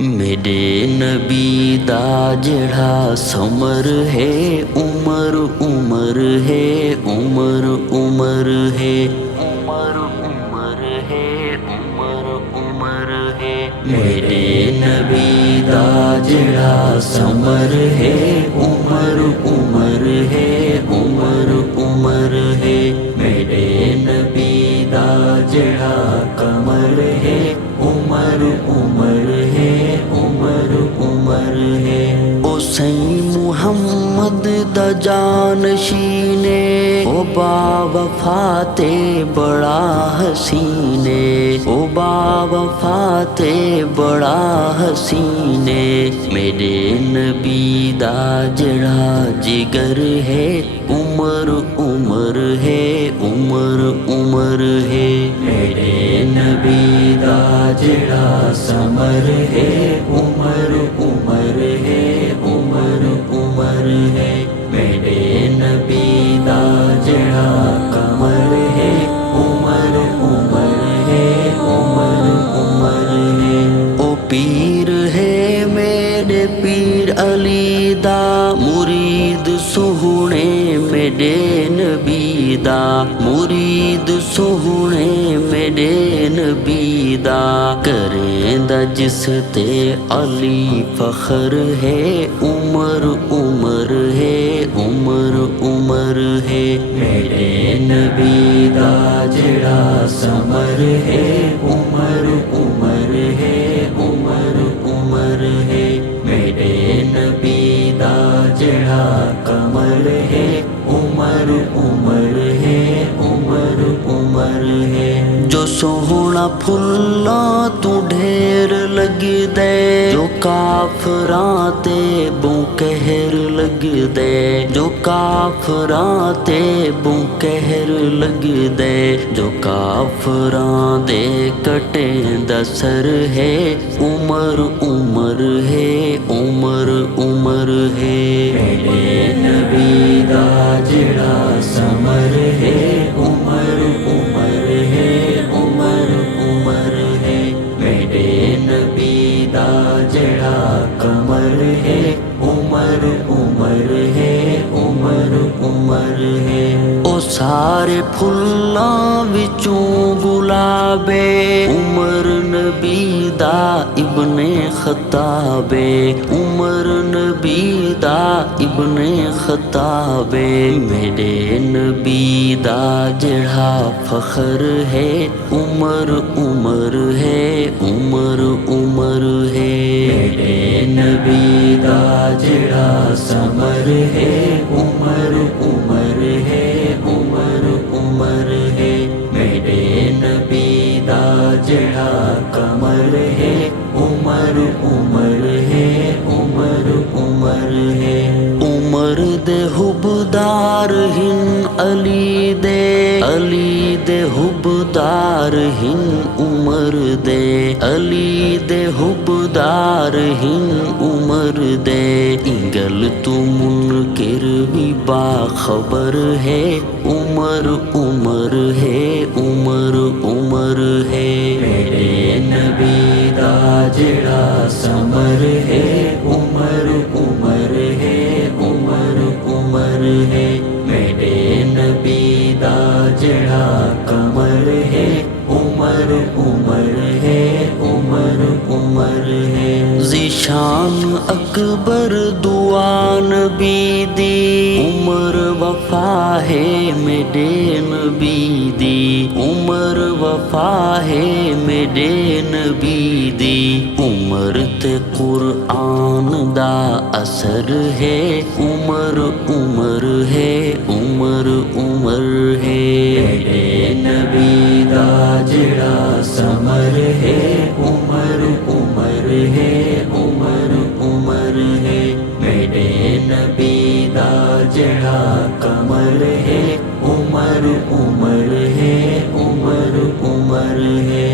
میرے نبی دا جڑا سمر ہے، عمر عمر ہے، عمر عمر ہے، عمر عمر ہے، عمر عمر ہے۔ میرے نبی دا جڑا سمر ہے، عمر عمر ہے، عمر عمر ہے۔ میرے نبی دا جڑا کمر ہے، عمر عمر ہے، عمر عمر ہے۔ او سئی محمد دا جانشینے، او با وفا تے بڑا حسینے، او با وفا تے بڑا حسینے۔ میرے نبی دا جڑا جگر ہے، عمر عمر ہے، عمر عمر ہے۔ میرے نبی دا جڑا سمر ہے، عمر عمر ہے، عمر عمر ہے۔ میرے نبی دا جڑا کمر ہے، عمر عمر ہے، عمر عمر ہے۔ او پیر ہے میرے پیر علی دا، مرید سوہنے میرے نبی دا، مرید سوہنے میرے نبی دا۔ کریں دا جس تے علی فخر ہے، عمر عمر ہے، عمر عمر ہے۔ میرے نبی دا جڑا سمر ہے، عمر عمر ہے، عمر عمر ہے۔ میرے نبی دا جڑا کمر ہے، عمر عمر ہے، عمر عمر ہے۔ جو سوہنا پھلاں تو ڈھیر لگ دے، جو کافراں تے بوں کہر لگ دے، جو کافراں تے بوں کہر لگ دے۔ جو کافراں دے کٹیں دا سر ہے، عمر عمر ہے، عمر عمر ہے۔ میرے نبی دا جڑا سمر ہے، عمر عمر ہے، عمر عمر ہے۔ میرے نبی دا جڑا کمر ہے، عمر عمر ہے، عمر عمر ہے۔ او سارے پھلاں وچوں گلابے، عمر نبی دا ابن خطابے، عمر نبی دا ابن خطابے۔ میرے نبی دا جڑا فخر ہے، عمر عمر ہے، عمر عمر ہے۔ میرے نبی دا جڑا سمر ہے، عمر عمر ہے، عمر عمر ہے۔ میرے نبی دا جڑا کمر ہے، عمر عمر ہے، عمر عمر ہے۔ عمر دے حبدار ہن علی دے، علی دے حبدار ہن عمر دے، علی دے حبدار ہن عمر دے۔ انگل تو منکر بھی باخبر ہے، عمر عمر ہے، عمر عمر ہے۔ میرے نبی دا جڑا سمر ہے، عمر عمر ہے، عمر عمر ہے۔ میرے نبی دا جڑا کمر ہے، عمر عمر ہے، عمر عمر ہے۔ ذیشان اکبر دعا نبی دی، عمر وفا ہے میرے نبی دی، عمر وفا ہے میرے نبی دی۔ عمر تے قرآن دا اثر ہے، عمر عمر ہے، عمر عمر ہے۔ میرے نبی دا جڑا سمر ہے، عمر عمر ہے، عمر عمر ہے۔ میرے نبی دا جڑا کمر ہے، عمر عمر ہے، عمر عمر ہے۔